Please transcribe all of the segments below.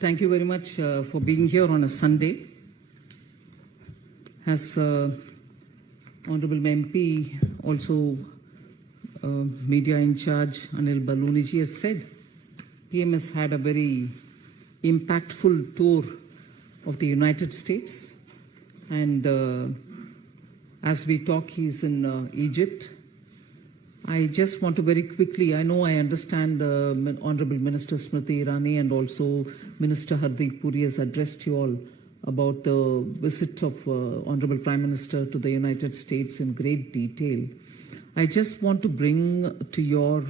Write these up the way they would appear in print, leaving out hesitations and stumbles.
Thank you very much for being here on a Sunday. As Honorable MP, also media in charge, Anil Baluniji has said, PM has had a very impactful tour of the United States. And as we talk, he's in Egypt. I just want to very quickly, I understand Honorable Minister Smriti Irani and also Minister Hardeep Puri has addressed you all about the visit of Honorable Prime Minister to the United States in great detail. I just want to bring to your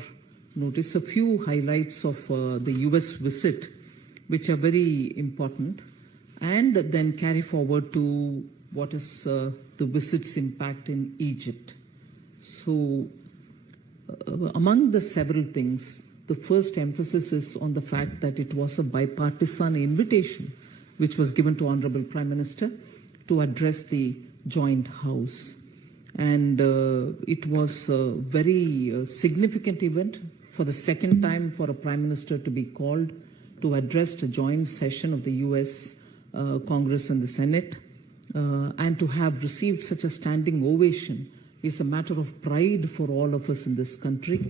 notice a few highlights of the US visit, which are very important, and then carry forward to what is the visit's impact in Egypt. So, among the several things, the first emphasis is on the fact that it was a bipartisan invitation which was given to Honorable Prime Minister to address the Joint House. And it was a very significant event for the second time for a Prime Minister to be called to address a joint session of the US Congress and the Senate, and to have received such a standing ovation is a matter of pride for all of us in this country.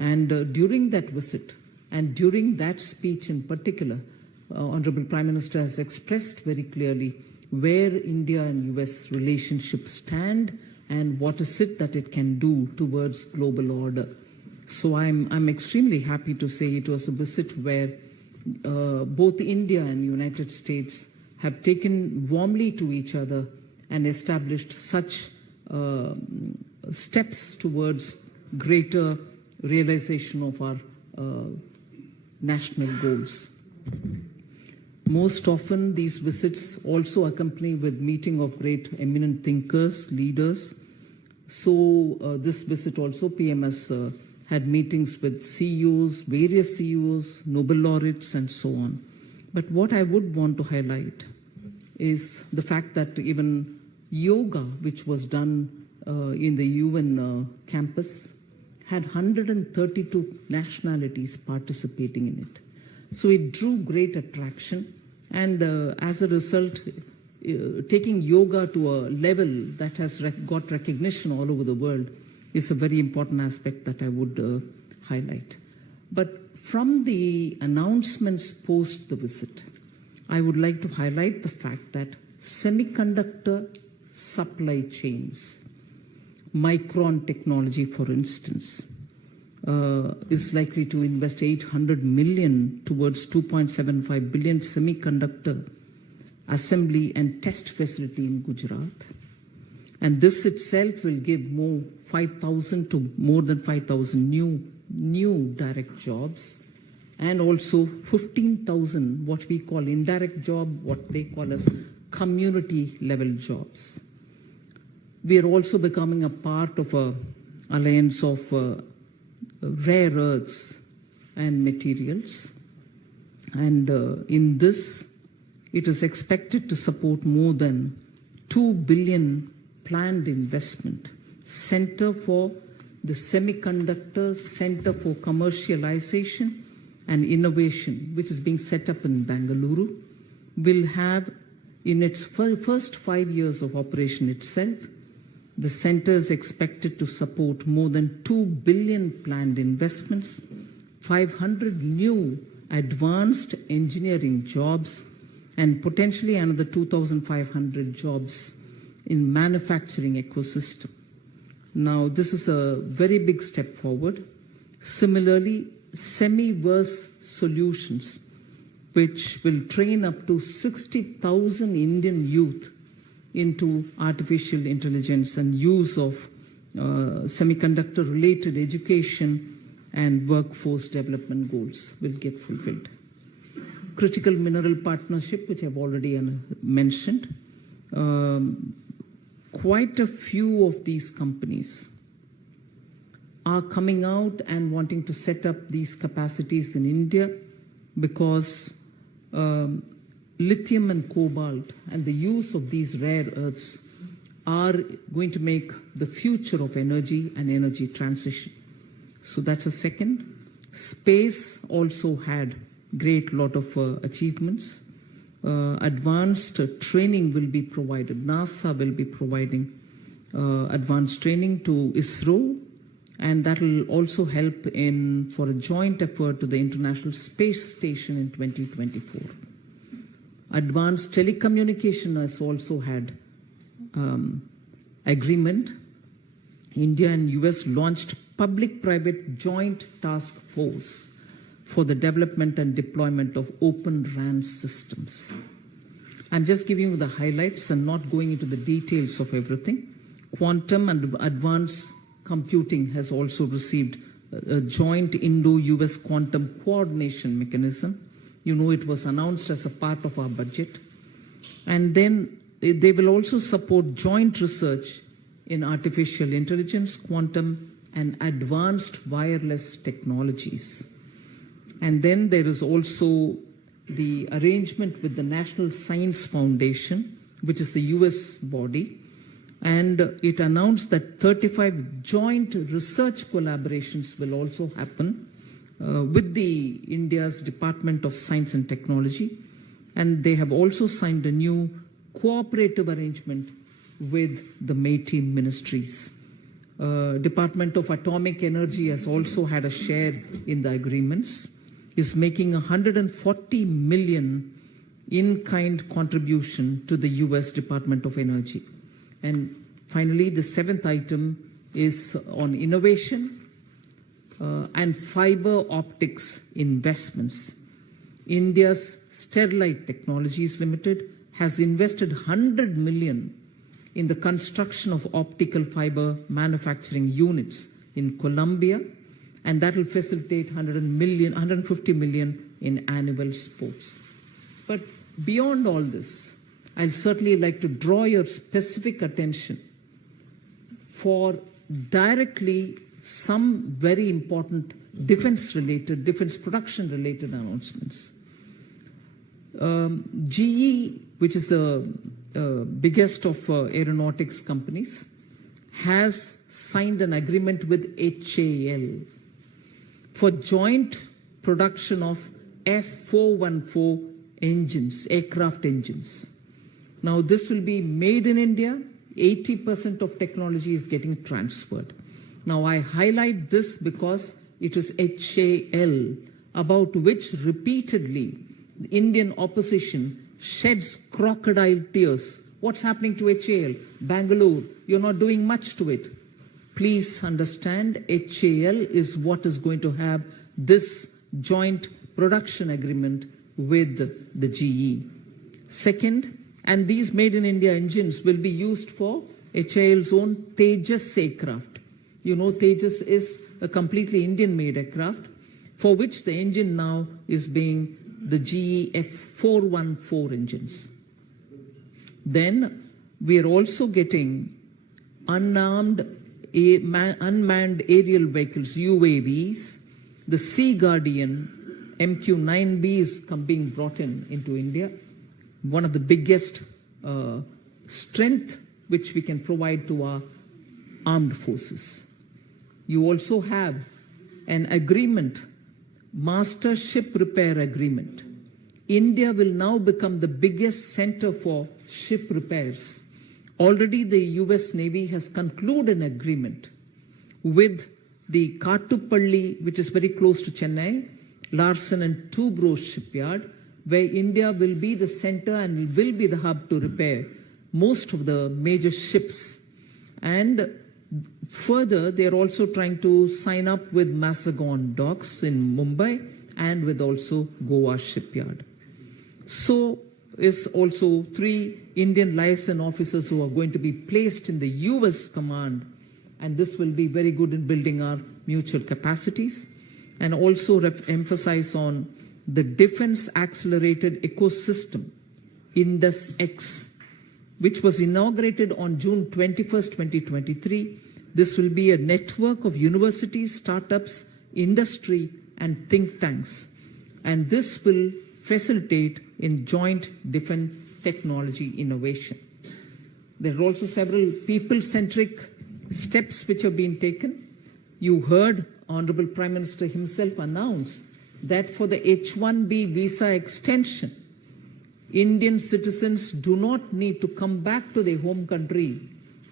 And during that visit and during that speech in particular, Honorable Prime Minister has expressed very clearly where India and US relationships stand and what is it that it can do towards global order. So I'm extremely happy to say it was a visit where both India and United States have taken warmly to each other and established such steps towards greater realization of our national goals. Most often, these visits also accompany with meeting of great eminent thinkers, leaders. So this visit also, PM has had meetings with CEOs, various CEOs, Nobel laureates, and so on. But what I would want to highlight is the fact that even yoga, which was done in the UN campus, had 132 nationalities participating in it. So it drew great attraction, and as a result, taking yoga to a level that has got recognition all over the world is a very important aspect that I would highlight. But from the announcements post the visit, I would like to highlight the fact that semiconductor supply chains, Micron technology, for instance, is likely to invest $800 million towards $2.75 billion semiconductor assembly and test facility in Gujarat. And this itself will give more 5,000 to more than 5,000 new direct jobs, and also 15,000 what we call indirect job, what they call as community level jobs. We are also becoming a part of an alliance of rare earths and materials. And in this, it is expected to support more than 2 billion planned investment. Center for the Semiconductor Center for Commercialization and Innovation, which is being set up in Bengaluru, will have in its first 5 years of operation itself, the center is expected to support more than 2 billion planned investments, 500 new advanced engineering jobs, and potentially another 2,500 jobs in manufacturing ecosystem. Now, this is a very big step forward. Similarly, Semiverse Solutions, which will train up to 60,000 Indian youth into artificial intelligence and use of semiconductor-related education and workforce development goals will get fulfilled. Critical mineral partnership, which I've already mentioned. Quite a few of these companies are coming out and wanting to set up these capacities in India because lithium and cobalt and the use of these rare earths are going to make the future of energy and energy transition. So that's a second. Space also had great lot of achievements. Advanced training will be provided. NASA will be providing advanced training to ISRO, and that will also help for a joint effort to the International Space Station in 2024. Advanced telecommunication has also had agreement. India and US launched public-private joint task force for the development and deployment of open RAN systems. I'm just giving you the highlights and not going into the details of everything. Quantum and advanced computing has also received a joint Indo-US quantum coordination mechanism. You know, it was announced as a part of our budget. And then they will also support joint research in artificial intelligence, quantum, and advanced wireless technologies. And then there is also the arrangement with the National Science Foundation, which is the US body, and it announced that 35 joint research collaborations will also happen with the India's Department of Science and Technology, and they have also signed a new cooperative arrangement with the METI ministries. Department of Atomic Energy has also had a share in the agreements, is making 140 million in-kind contribution to the US Department of Energy. And finally, the seventh item is on innovation and fiber optics investments. India's Sterlite Technologies Limited has invested 100 million in the construction of optical fiber manufacturing units in Colombia, and that will facilitate 150 million in annual sports. But beyond all this, I'd certainly like to draw your specific attention for directly some very important defense production-related announcements. GE, which is the biggest of aeronautics companies, has signed an agreement with HAL for joint production of F414 engines, aircraft engines. Now, this will be made in India. 80% of technology is getting transferred. Now, I highlight this because it is HAL, about which repeatedly the Indian opposition sheds crocodile tears. What's happening to HAL? Bangalore, you're not doing much to it. Please understand, HAL is what is going to have this joint production agreement with the GE. Second, and these made in India engines will be used for HAL's own Tejas aircraft. You know, Tejas is a completely Indian-made aircraft for which the engine now is being the GE F414 engines. Then we are also getting unmanned aerial vehicles, UAVs. The Sea Guardian MQ-9B is being brought into India. One of the biggest strength which we can provide to our armed forces. You also have an agreement, Master Ship Repair Agreement. India will now become the biggest center for ship repairs. Already the US Navy has concluded an agreement with the Kattupalli, which is very close to Chennai, Larsen and Toubro shipyard, where India will be the center and will be the hub to repair most of the major ships. And further, they are also trying to sign up with Mazagon Docks in Mumbai and with also Goa shipyard. So is also 3 Indian liaison officers who are going to be placed in the US command, and this will be very good in building our mutual capacities, and also emphasize on the Defense Accelerated Ecosystem, IndusX, which was inaugurated on June 21st, 2023. This will be a network of universities, startups, industry, and think tanks. And this will facilitate in joint defense technology innovation. There are also several people-centric steps which have been taken. You heard Honorable Prime Minister himself announce that for the H-1B visa extension, Indian citizens do not need to come back to their home country,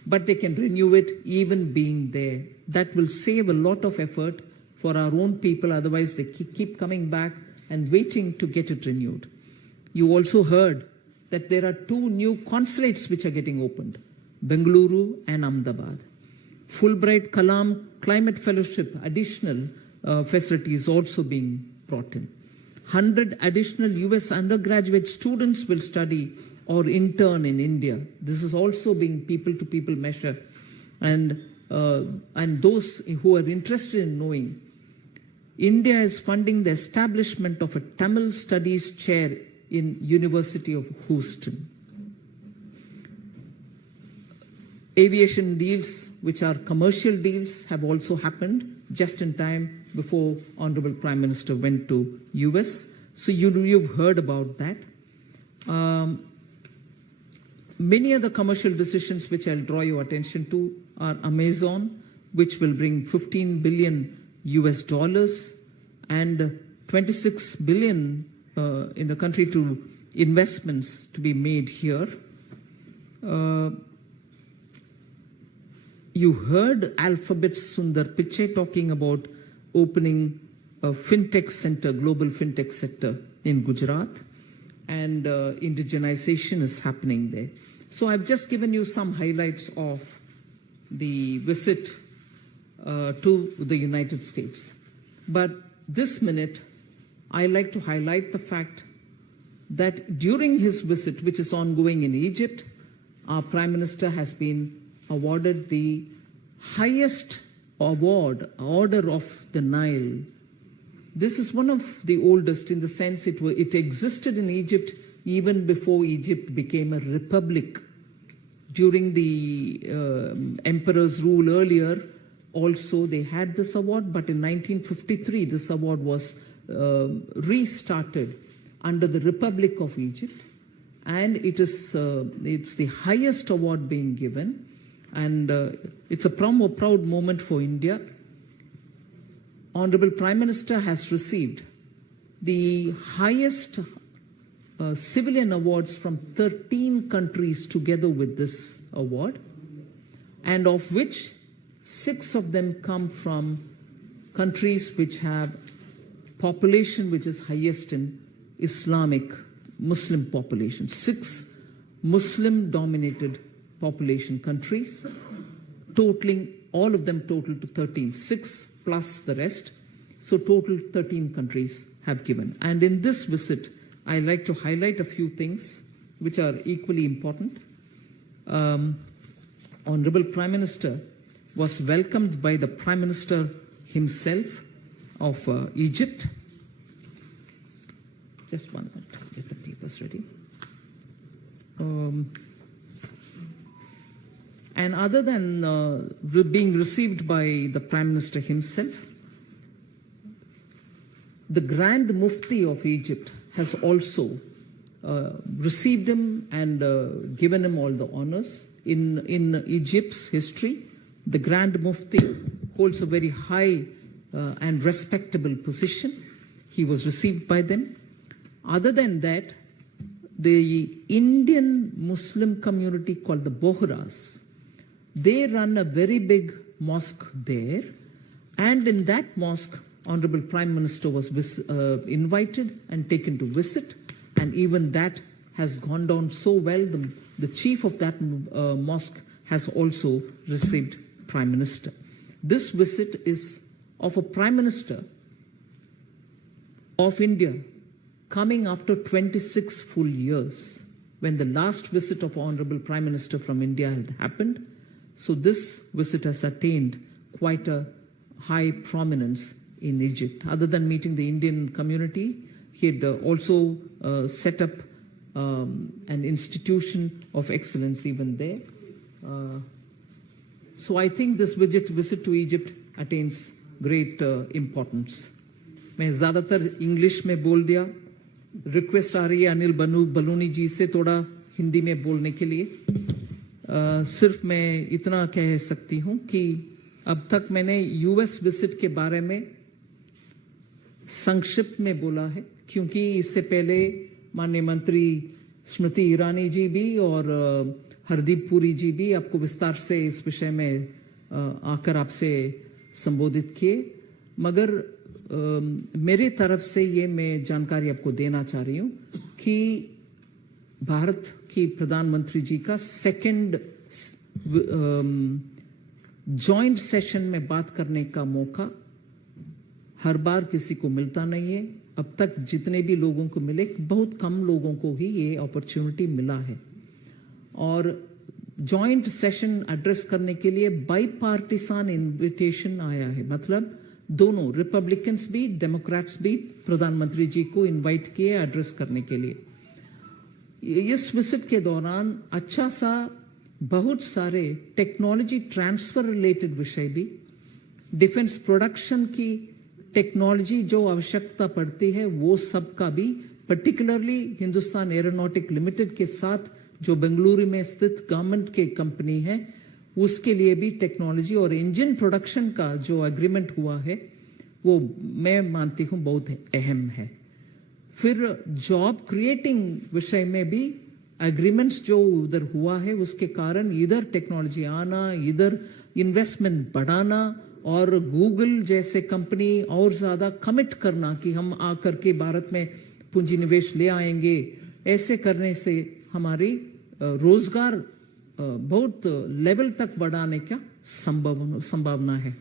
but they can renew it even being there. That will save a lot of effort for our own people, otherwise they keep coming back and waiting to get it renewed. You also heard that there are 2 new consulates which are getting opened, Bengaluru and Ahmedabad. Fulbright Kalam Climate Fellowship, additional facilities also being brought in. 100 additional US undergraduate students will study or intern in India. This is also being people-to-people measure. And those who are interested in knowing, India is funding the establishment of a Tamil Studies chair in University of Houston. Aviation deals, which are commercial deals, have also happened just in time before Honorable Prime Minister went to US. So you've heard about that. Many other commercial decisions which I'll draw your attention to are Amazon, which will bring $15 billion and 26 billion in the country to investments to be made here. You heard Alphabet Sundar Pichai talking about opening a fintech center, global fintech sector in Gujarat, and indigenization is happening there. So I've just given you some highlights of the visit to the United States. But this minute, I like to highlight the fact that during his visit, which is ongoing in Egypt, our Prime Minister has been awarded the highest award, Order of the Nile. This is one of the oldest in the sense it existed in Egypt even before Egypt became a republic. During the emperor's rule earlier, also they had this award, but in 1953 this award was restarted under the Republic of Egypt, and it's the highest award being given. And it's a proud moment for India. Honorable Prime Minister has received the highest civilian awards from 13 countries together with this award, and of which 6 of them come from countries which have population which is highest in Islamic Muslim population. 6 Muslim-dominated population countries, totaling, all of them total to 13, 6 plus the rest, so total 13 countries have given. And in this visit, I like to highlight a few things which are equally important. Honorable Prime Minister was welcomed by the Prime Minister himself of Egypt. Just one minute, get the papers ready. And other than being received by the Prime Minister himself, the Grand Mufti of Egypt has also received him and given him all the honors. In Egypt's history, the Grand Mufti holds a very high and respectable position. He was received by them. Other than that, the Indian Muslim community called the Bohras, they run a very big mosque there, and in that mosque, Honorable Prime Minister was invited and taken to visit, and even that has gone down so well. The chief of that mosque has also received Prime Minister. This visit is of a Prime Minister of India coming after 26 full years, when the last visit of Honorable Prime Minister from India had happened. So this visit has attained quite a high prominence in Egypt. Other than meeting the Indian community, he had also set up an institution of excellence even there. So I think this visit to Egypt attains great importance. मैं ज़्यादातर English में बोल दिया. Request आ रही है अनिल बलूनी जी से थोड़ा हिंदी में बोलने के लिए. सिर्फ मैं इतना कह सकती हूँ कि अब तक मैंने यूएस विजिट के बारे में संक्षिप्त में बोला है, क्योंकि इससे पहले माननीय मंत्री स्मृति ईरानी जी भी और हरदीप पुरी जी भी आपको विस्तार से इस विषय में आकर आपसे संबोधित किए, मगर मेरे तरफ से ये मैं जानकारी आपको देना चाह रही हूँ कि भारत की प्रधानमंत्री जी का सेकंड जॉइंट सेशन में बात करने का मौका हर बार किसी को मिलता नहीं है। अब तक जितने भी लोगों को मिले, बहुत कम लोगों को ही ये अपॉर्चुनिटी मिला है। और जॉइंट सेशन एड्रेस करने के लिए बाई पार्टीसान इन्विटेशन आया है, मतलब दोनों रिपब्लिकन्स भी डेमोक्रेट्स भी प्रधानमंत्री जी को इनवाइट किए एड्रेस करने के लिए। इस विजिट के दौरान अच्छा सा बहुत सारे टेक्नोलॉजी ट्रांसफर रिलेटेड विषय भी, डिफेंस प्रोडक्शन की टेक्नोलॉजी जो आवश्यकता पड़ती है वो सब का भी, पर्टिकुलरली हिंदुस्तान एरोनॉटिक लिमिटेड के साथ जो बेंगलुरु में स्थित गवर्नमेंट के कंपनी है, उसके लिए भी टेक्नोलॉजी और इंजन प्रोडक्शन का जो एग्रीमेंट हुआ है वो मैं मानती हूँ बहुत अहम है। फिर जॉब क्रिएटिंग विषय में भी एग्रीमेंट्स जो उधर हुआ है उसके कारण इधर टेक्नोलॉजी आना, इधर इन्वेस्टमेंट बढ़ाना और गूगल जैसे कंपनी और ज़्यादा कमिट करना कि हम आकर के भारत में पूंजी निवेश ले आएंगे, ऐसे करने से हमारी रोजगार बहुत लेवल तक बढ़ाने का संभावना है।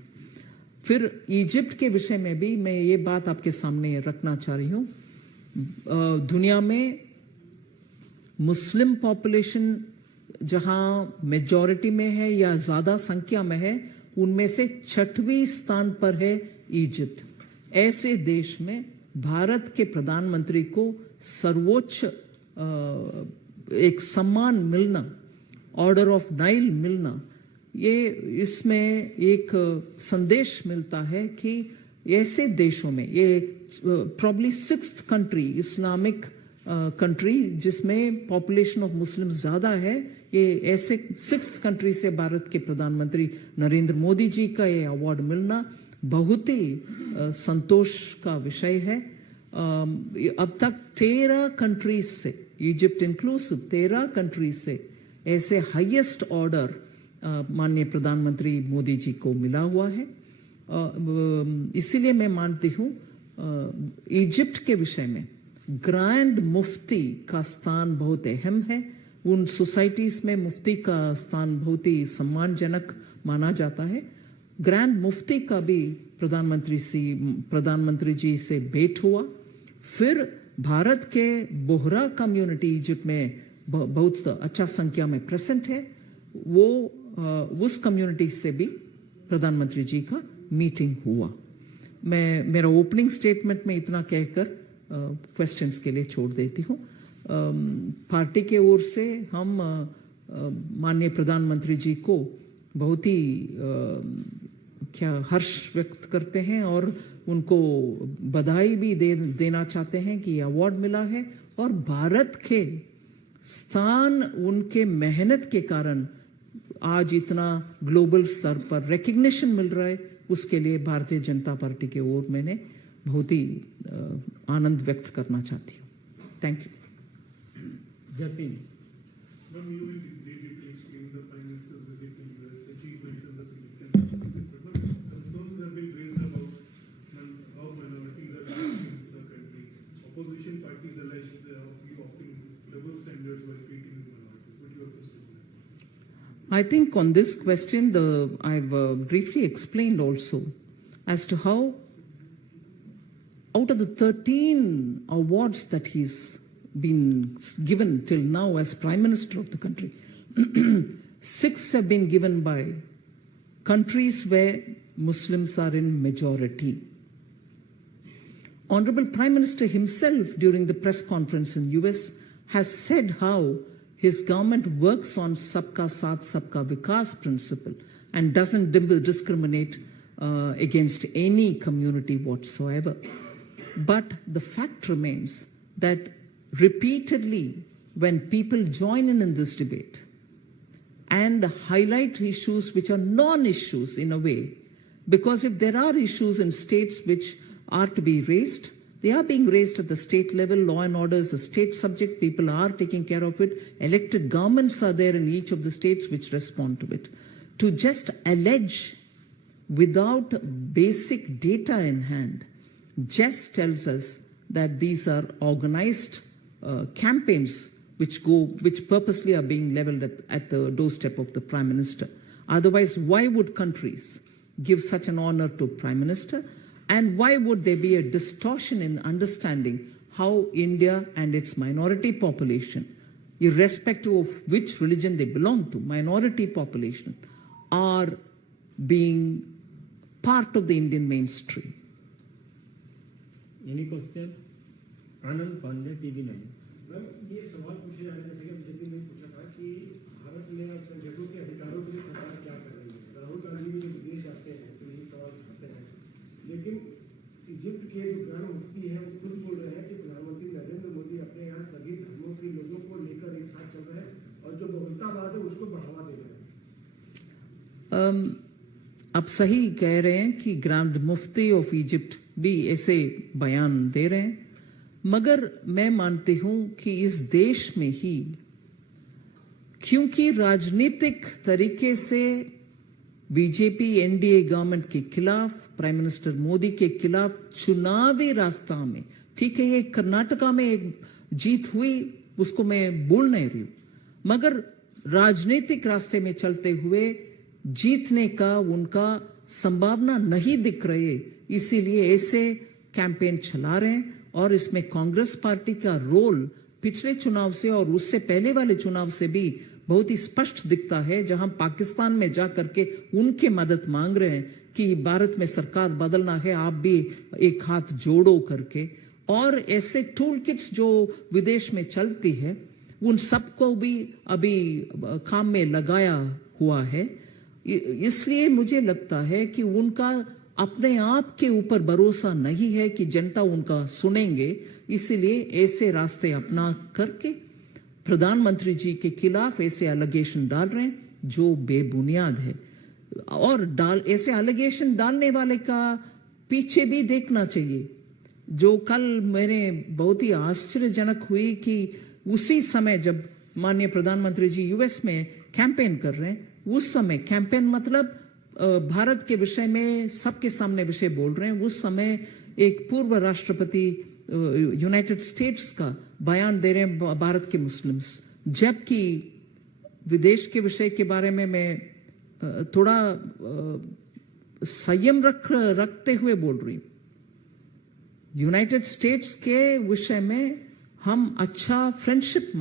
फिर इजिप्ट के विषय में भी मैं ये बात आपके सामने रखना चाह रही हूँ। दुनिया में मुस्लिम पॉपुलेशन जहाँ मेजॉरिटी में है या ज़्यादा संख्या में है, उनमें से 6वें स्थान पर है इजिप्ट। ऐसे देश में भारत के प्रधानमंत्री को सर्वोच्च एक सम्मान मिलना, ऑर्डर ऑफ नाइल मिलना, ये इसमें एक संदेश मिलता है कि ऐसे देशों में, ये probably 6th country, Islamic country जिसमें पॉपुलेशन ऑफ मुस्लिम ज़्यादा है, ये ऐसे 6th कंट्री से भारत के प्रधानमंत्री नरेंद्र मोदी जी का ये अवार्ड मिलना बहुत ही संतोष का विषय है। अब तक 13 कंट्रीज से, इजिप्ट इंक्लूसिव 13 कंट्रीज से ऐसे हाईएस्ट ऑर्डर माननीय प्रधानमंत्री मोदी जी को मिला हुआ है। इसीलिए मैं मानती हूँ इजिप्ट के विषय में ग्रैंड मुफ्ती का स्थान बहुत अहम है। उन सोसाइटीज में मुफ्ती का स्थान बहुत ही सम्मानजनक माना जाता है। ग्रैंड मुफ्ती का भी प्रधानमंत्री जी से भेंट हुआ। फिर भारत के बोहरा कम्युनिटी इजिप्ट में बहुत अच्छा संख्या में प्रेजेंट है, वो उस कम्युनिटी से भी प्रधानमंत्री जी का मीटिंग हुआ। मैं मेरा ओपनिंग स्टेटमेंट में इतना कहकर क्वेश्चंस के लिए छोड़ देती हूँ। पार्टी के ओर से हम माननीय प्रधानमंत्री जी को बहुत ही हर्ष व्यक्त करते हैं और उनको बधाई भी देना चाहते हैं कि अवार्ड मिला है और भारत के स्थान उनके मेहनत के कारण आज इतना ग्लोबल स्तर पर रिकग्निशन मिल रहा है। उसके लिए भारतीय जनता पार्टी के ओर मैंने बहुत ही आनंद व्यक्त करना चाहती हूँ। Thank you. Jatin, Ma'am, you will briefly explain the Prime Minister's visit to US, achievements and the significance. But concerns have been raised about how minorities are treated in the country. Opposition parties allege they are adopting double standards while treating minorities. What do you have to say on that? I think on this question, I've briefly explained also as to how out of the 13 awards that he's been given till now as Prime Minister of the country, 6 have been given by countries where Muslims are in majority. Honorable Prime Minister himself during the press conference in US has said how his government works on Sabka Saath Sabka Vikas principle and doesn't discriminate against any community whatsoever. But the fact remains that repeatedly when people join in this debate and highlight issues which are non-issues in a way, because if there are issues in states which are to be raised. They are being raised at the state level. Law and order is a state subject. People are taking care of it. Elected governments are there in each of the states which respond to it. To just allege without basic data in hand just tells us that these are organized campaigns which purposely are being leveled at the doorstep of the Prime Minister. Otherwise, why would countries give such an honor to Prime Minister? And why would there be a distortion in understanding how India and its minority population, irrespective of which religion they belong to, minority population, are being part of the Indian mainstream? Any question? Anand Pandey, TV9. Ma'am ये सवाल पूछे जाने जैसे कि BJP ने पूछा था कि भारत में अल्पसंख्यकों के अधिकारों के लिए सरकार क्या कर रही है। राहुल गांधी भी जब विदेश जाते हैं तो यही सवाल उठाते हैं, लेकिन इजिप्ट के जो ग्रांड मुफ्ती हैं वो खुद बोल रहे हैं कि प्रधानमंत्री नरेंद्र मोदी अपने यहाँ सभी धर्मों के लोगों को लेकर एक साथ चल रहे हैं और जो बहुलतावाद है उसको बढ़ावा दे रहे हैं। आप सही कह रहे हैं कि ग्रैंड मुफ्ती ऑफ इजिप्ट भी ऐसे बयान दे रहे हैं, मगर मैं मानती हूं कि इस देश में ही क्योंकि राजनीतिक तरीके से बीजेपी एनडीए गवर्नमेंट के खिलाफ, प्राइम मिनिस्टर मोदी के खिलाफ चुनावी रास्ता में, ठीक है ये कर्नाटका में एक जीत हुई उसको मैं बोल नहीं रही हूं, मगर राजनीतिक रास्ते में चलते हुए जीतने का उनका संभावना नहीं दिख रही, इसीलिए ऐसे कैंपेन चला रहे हैं। और इसमें कांग्रेस पार्टी का रोल पिछले चुनाव से और उससे पहले वाले चुनाव से भी बहुत ही स्पष्ट दिखता है, जहां पाकिस्तान में जाकर के उनके मदद मांग रहे हैं कि भारत में सरकार बदलना है, आप भी एक हाथ जोड़ो करके। और ऐसे टूल किट्स जो विदेश में चलती है उन सबको भी अभी काम में लगाया हुआ है। इसलिए मुझे लगता है कि उनका अपने आप के ऊपर भरोसा नहीं है कि जनता उनका सुनेंगे, इसीलिए ऐसे रास्ते अपना करके प्रधानमंत्री जी के खिलाफ ऐसे एलिगेशन डाल रहे हैं जो बेबुनियाद है। और ऐसे एलिगेशन डालने वाले का पीछे भी देखना चाहिए। जो कल मेरे बहुत ही आश्चर्यजनक हुई कि उसी समय जब माननीय प्रधानमंत्री जी यूएस में कैंपेन कर रहे हैं, उस समय कैंपेन मतलब भारत के विषय में सबके सामने विषय बोल रहे हैं, उस समय एक पूर्व राष्ट्रपति यूनाइटेड स्टेट्स का बयान दे रहे हैं भारत के मुस्लिम्स, जबकि विदेश के विषय के बारे में मैं थोड़ा संयम रखते हुए बोल रही हूं। यूनाइटेड स्टेट्स के विषय में हम अच्छा फ्रेंडशिप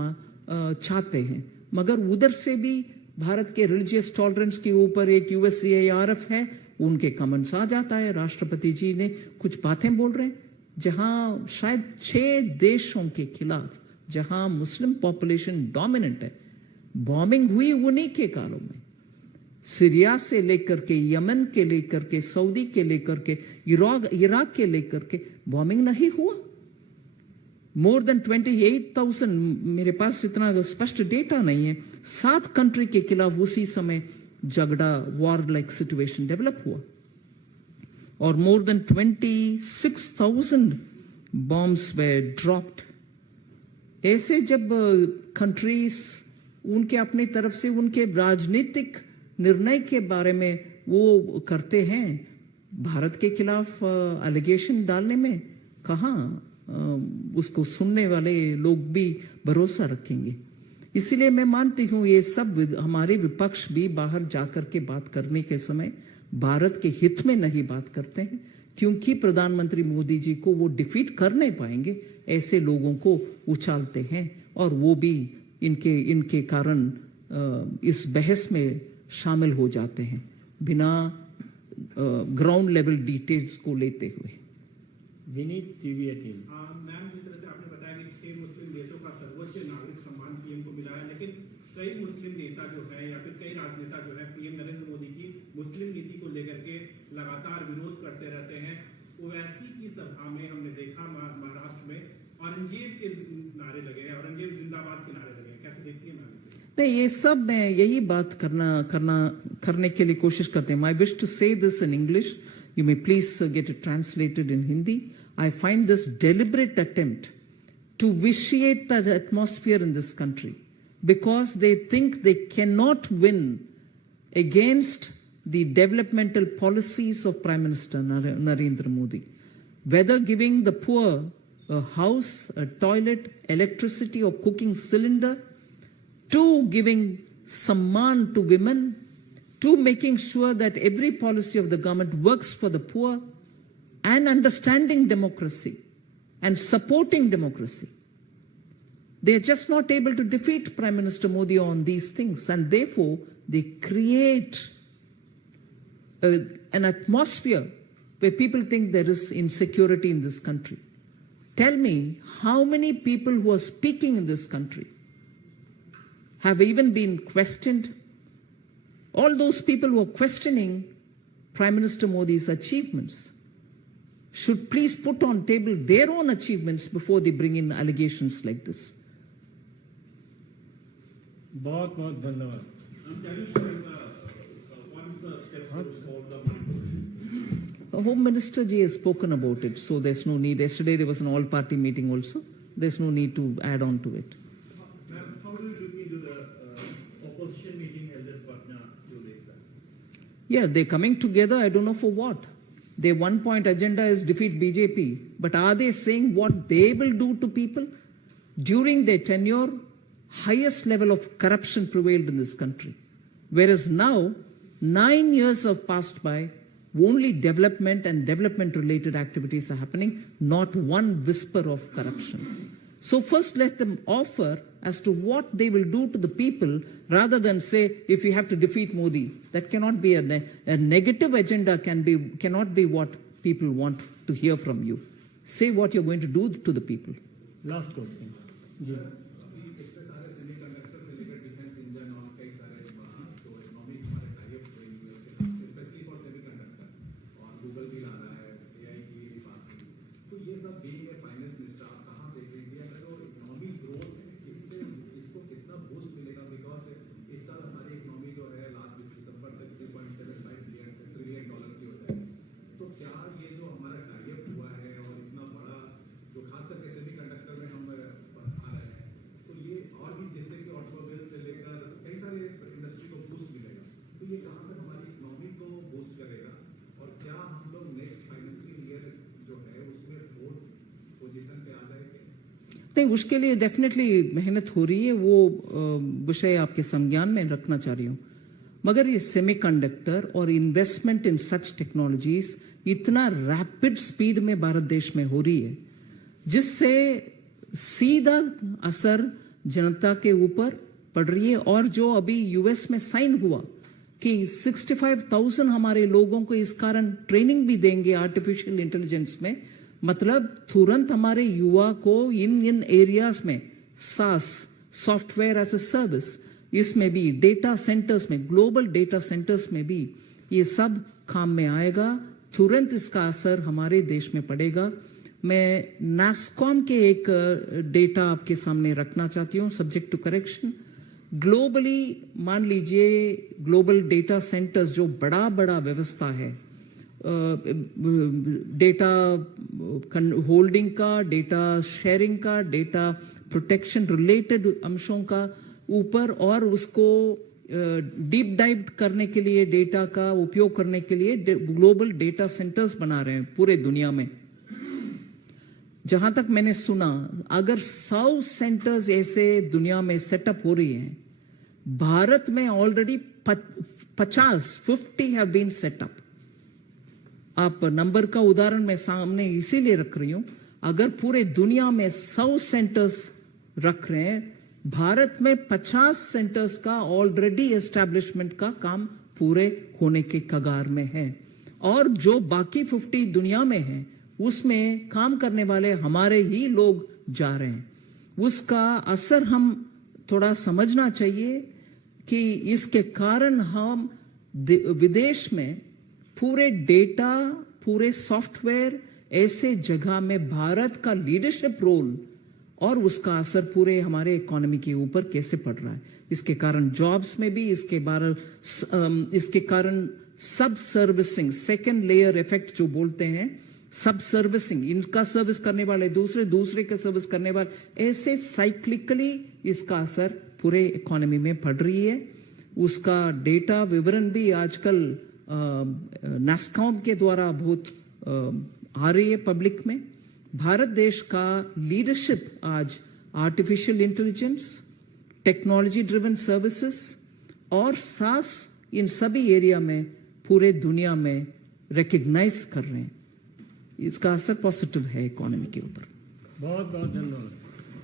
चाहते हैं, मगर उधर से भी भारत के रिलीजियस टॉलरेंस के ऊपर एक यूएससीआईआरएफ है, उनके कमेंट्स आ जाता है। राष्ट्रपति जी ने कुछ बातें बोल रहे हैं जहां शायद 6 देशों के खिलाफ जहां मुस्लिम पॉपुलेशन डोमिनेंट है, बॉम्बिंग हुई उन्हीं के कालों में, सीरिया से लेकर के यमन के लेकर के सऊदी के लेकर के इराक के लेकर के बॉम्बिंग नहीं हुआ। मोर देन 28,000, मेरे पास इतना स्पष्ट डेटा नहीं है, 7 कंट्री के खिलाफ उसी समय झगड़ा, वॉर लाइक सिचुएशन डेवलप हुआ और मोर देन 26,000 बॉम्ब्स वे ड्रॉप्ड। ऐसे जब कंट्रीज उनके अपनी तरफ से उनके राजनीतिक निर्णय के बारे में वो करते हैं, भारत के खिलाफ एलिगेशन डालने में कहां उसको सुनने वाले लोग भी भरोसा रखेंगे। इसलिए मैं मानती हूं ये सब हमारे विपक्ष भी बाहर जाकर के बात करने के समय भारत के हित में नहीं बात करते हैं, क्योंकि प्रधानमंत्री मोदी जी को वो डिफीट कर नहीं पाएंगे, ऐसे लोगों को उछालते हैं और वो भी इनके कारण इस बहस में शामिल हो जाते हैं बिना ग्राउंड लेवल डिटेल्स को लेते हुए। विनीत, TV18। मैम, जिस तरह से आपने बताया कि 6 मुस्लिम देशों का सर्वोच्च नागरिक सम्मान पीएम को मिला है, लेकिन कई मुस्लिम नेता जो है या फिर कई राजनेता जो है पीएम नरेंद्र मोदी की मुस्लिम नीति को लेकर के लगातार विरोध करते रहते हैं। ओवैसी की सभा में हमने देखा महाराष्ट्र में औरंगजेब के नारे लगे हैं, औरंगजेब जिंदाबाद के नारे लगे हैं, कैसे देखती है मैम? नहीं, ये सब मैं यही बात करने के लिए कोशिश करते हैं। आई विश टू से this in English. You may please get it translated in Hindi. I find this deliberate attempt to vitiate the atmosphere in this country because they think they cannot win against the developmental policies of Prime Minister Narendra Modi. Whether giving the poor a house, a toilet, electricity or cooking cylinder, to giving samman to women, to making sure that every policy of the government works for the poor, and understanding democracy and supporting democracy. They are just not able to defeat Prime Minister Modi on these things, and therefore they create an atmosphere where people think there is insecurity in this country. Tell me, how many people who are speaking in this country have even been questioned? All those people who are questioning Prime Minister Modi's achievements should please put on table their own achievements before they bring in allegations like this. बहुत बहुत धन्यवाद. Home Minister Ji has spoken about it, so there's no need. Yesterday there was an all-party meeting also. There's no need to add on to it. Ma'am, how do you look into the opposition meeting held at Patna 2 days back? Yeah, they're coming together. I don't know for what. Their one-point agenda is defeat BJP. But are they saying what they will do to people? During their tenure, highest level of corruption prevailed in this country. Whereas now, 9 years have passed by, only development and development-related activities are happening, not one whisper of corruption. So first let them offer as to what they will do to the people rather than say, if you have to defeat Modi. That cannot be a negative agenda, cannot be what people want to hear from you. Say what you're going to do to the people. Last question. जी. नहीं, उसके लिए definitely मेहनत हो रही है, वो विषय आपके संज्ञान में रखना चाह रही हूँ. मगर ये सेमीकंडक्टर और इन्वेस्टमेंट इन सच टेक्नोलॉजीज इतना रैपिड स्पीड में भारत देश में हो रही है, जिससे सीधा असर जनता के ऊपर पड़ रही है. और जो अभी यूएस में साइन हुआ कि 65,000 हमारे लोगों को इस कारण ट्रेनिंग भी देंगे आर्टिफिशियल इंटेलिजेंस में, मतलब तुरंत हमारे युवा को इन एरियाज में सास, सॉफ्टवेयर एज ए सर्विस, इसमें भी डेटा सेंटर्स में, ग्लोबल डेटा सेंटर्स में भी ये सब काम में आएगा. तुरंत इसका असर हमारे देश में पड़ेगा. मैं नास्कॉम के एक डेटा आपके सामने रखना चाहती हूँ, सब्जेक्ट टू करेक्शन. ग्लोबली मान लीजिए ग्लोबल डेटा सेंटर्स जो बड़ा बड़ा व्यवस्था है, डेटा होल्डिंग का, डेटा शेयरिंग का, डेटा प्रोटेक्शन रिलेटेड अंशों का ऊपर, और उसको डीप डाइव करने के लिए, डेटा का उपयोग करने के लिए ग्लोबल डेटा सेंटर्स बना रहे हैं पूरे दुनिया में. जहां तक मैंने सुना, अगर 100 सेंटर्स ऐसे दुनिया में सेटअप हो रही हैं, भारत में ऑलरेडी 50 हैव बीन सेटअप. आप नंबर का उदाहरण मैं सामने इसीलिए रख रही हूं, अगर पूरे दुनिया में 100 सेंटर्स रख रहे हैं, भारत में 50 सेंटर्स का ऑलरेडी एस्टैब्लिशमेंट का काम पूरे होने के कगार में है. और जो बाकी 50 दुनिया में है, उसमें काम करने वाले हमारे ही लोग जा रहे हैं. उसका असर हम थोड़ा समझना चाहिए कि इसके कारण हम विदेश में पूरे डेटा, पूरे सॉफ्टवेयर ऐसे जगह में भारत का लीडरशिप रोल और उसका असर पूरे हमारे इकोनॉमी के ऊपर कैसे पड़ रहा है। इसके कारण जॉब्स में भी, इसके कारण सब सर्विसिंग, सेकेंड लेयर इफेक्ट जो बोलते हैं, सब सर्विसिंग, इनका सर्विस करने वाले दूसरे का सर्विस करने वाले, ऐसे साइक्लिकली इसका असर पूरे इकोनॉमी में पड़ रही है। उसका डेटा विवरण भी आजकल नास्कॉम के द्वारा बहुत आ रही है पब्लिक में। भारत देश का लीडरशिप आज artificial intelligence, technology driven services और सास, इन सभी एरिया में पूरे दुनिया में रिकग्नाइज कर रहे हैं। इसका असर पॉजिटिव है इकोनॉमी के ऊपर। बहुत बहुत धन्यवाद।